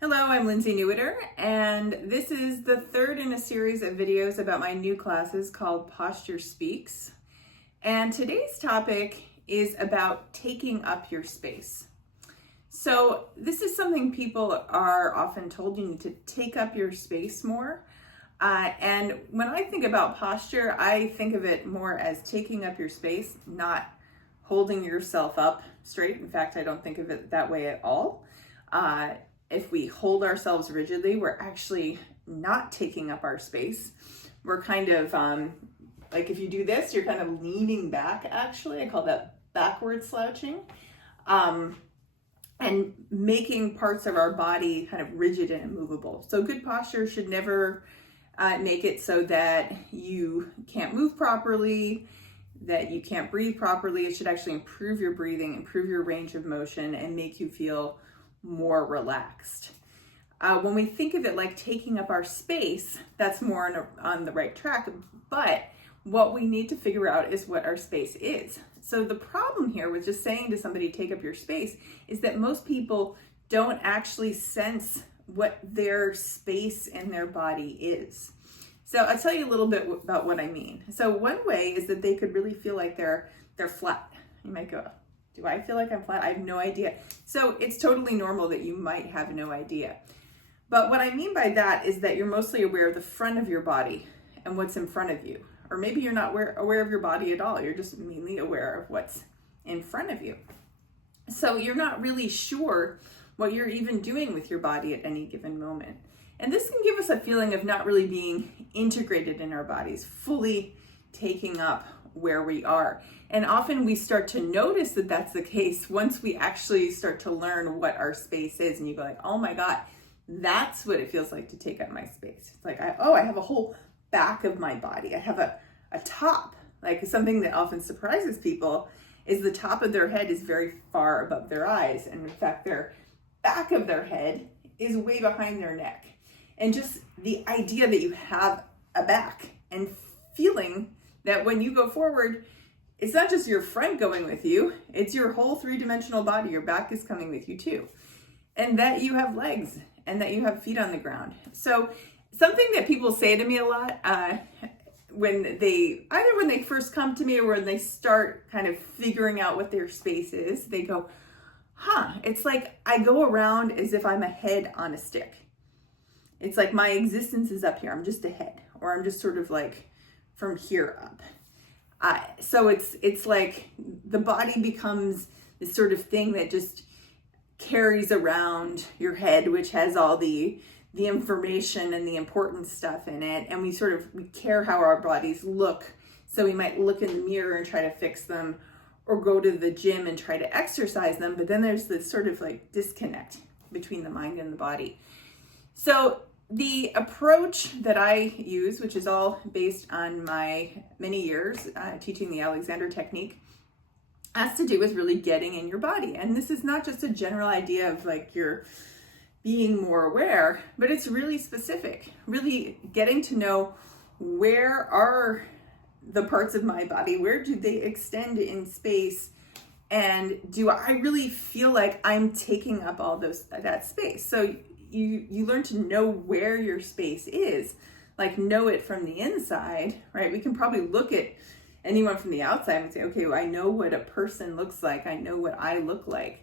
Hello, I'm Lindsay Newitter, and this is the third in a series of videos about my new classes called Posture Speaks. And today's topic is about taking up your space. So this is something people are often told: you need to take up your space more. And when I think about posture, I think of it more as taking up your space, not holding yourself up straight. In fact, I don't think of it that way at all. If we hold ourselves rigidly, we're actually not taking up our space. We're kind of, like if you do this, you're kind of leaning back, actually. I call that backward slouching. And making parts of our body kind of rigid and immovable. So good posture should never make it so that you can't move properly, that you can't breathe properly. It should actually improve your breathing, improve your range of motion, and make you feel more relaxed. When we think of it like taking up our space, that's more on the right track. But what we need to figure out is what our space is. So the problem here with just saying to somebody, take up your space, is that most people don't actually sense what their space in their body is. So I'll tell you a little bit about what I mean. So one way is that they could really feel like they're flat. You might go, do I feel like I'm flat? I have no idea. So it's totally normal that you might have no idea. But what I mean by that is that you're mostly aware of the front of your body and what's in front of you. Or maybe you're not aware of your body at all. You're just mainly aware of what's in front of you. So you're not really sure what you're even doing with your body at any given moment. And this can give us a feeling of not really being integrated in our bodies, fully taking up where we are. And often we start to notice that that's the case once we actually start to learn what our space is. And you go like, oh my God, that's what it feels like to take up my space. It's like, I have a whole back of my body. I have a top. Like something that often surprises people is the top of their head is very far above their eyes. And in fact, their back of their head is way behind their neck. And just the idea that you have a back and feeling that when you go forward, it's not just your front going with you, it's your whole three-dimensional body. Your back is coming with you too. And that you have legs and that you have feet on the ground. So something that people say to me a lot when they first come to me or when they start kind of figuring out what their space is, they go, it's like I go around as if I'm a head on a stick. It's like my existence is up here. I'm just a head, or I'm just sort of like from here up. So it's like the body becomes this sort of thing that just carries around your head, which has all the information and the important stuff in it. And we care how our bodies look. So we might look in the mirror and try to fix them, or go to the gym and try to exercise them. But then there's this sort of like disconnect between the mind and the body. So the approach that I use, which is all based on my many years teaching the Alexander technique, has to do with really getting in your body. And this is not just a general idea of like you're being more aware, but it's really specific, really getting to know where are the parts of my body, where do they extend in space, and do I really feel like I'm taking up all that space? So you learn to know where your space is, like know it from the inside, right? We can probably look at anyone from the outside and say, okay, well, I know what a person looks like. I know what I look like.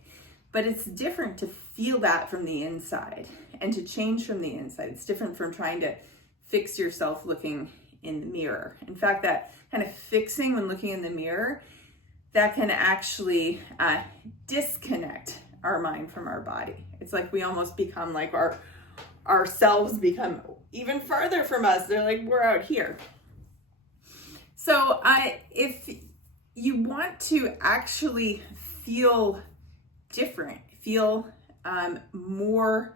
But it's different to feel that from the inside and to change from the inside. It's different from trying to fix yourself looking in the mirror. In fact, that kind of fixing when looking in the mirror, that can actually disconnect our mind from our body. It's like we almost become like ourselves become even farther from us. They're like, we're out here. So if you want to actually feel different, feel more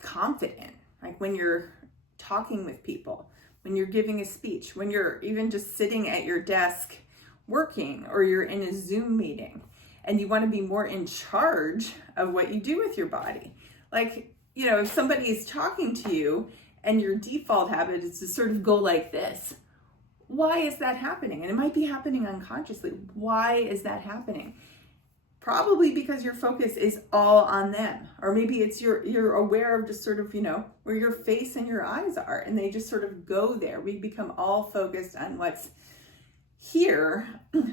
confident, like when you're talking with people, when you're giving a speech, when you're even just sitting at your desk working, or you're in a Zoom meeting, and you want to be more in charge of what you do with your body. Like, if somebody is talking to you and your default habit is to sort of go like this, why is that happening? And it might be happening unconsciously. Why is that happening? probably because your focus is all on them. Or maybe it's you're aware of just sort of, where your face and your eyes are, and they just sort of go there. We become all focused on what's here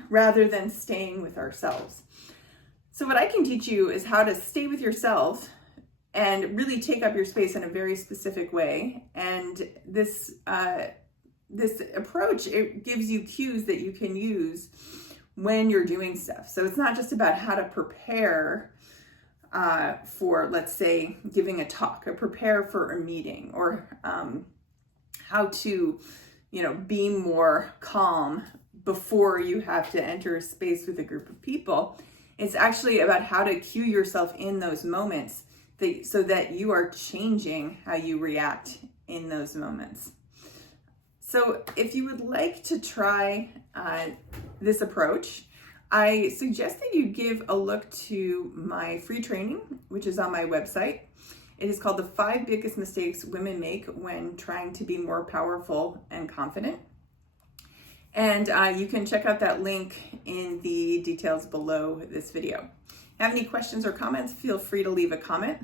rather than staying with ourselves. So what I can teach you is how to stay with yourself and really take up your space in a very specific way. And this approach, it gives you cues that you can use when you're doing stuff. So it's not just about how to prepare for, let's say, giving a talk, or prepare for a meeting, or how to, be more calm before you have to enter a space with a group of people. It's actually about how to cue yourself in those moments so that you are changing how you react in those moments. So if you would like to try this approach, I suggest that you give a look to my free training, which is on my website. It is called The 5 Biggest Mistakes Women Make When Trying to Be More Powerful and Confident. And you can check out that link in the details below this video. Have any questions or comments, feel free to leave a comment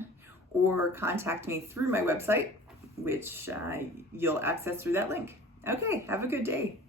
or contact me through my website, which you'll access through that link. Okay, have a good day.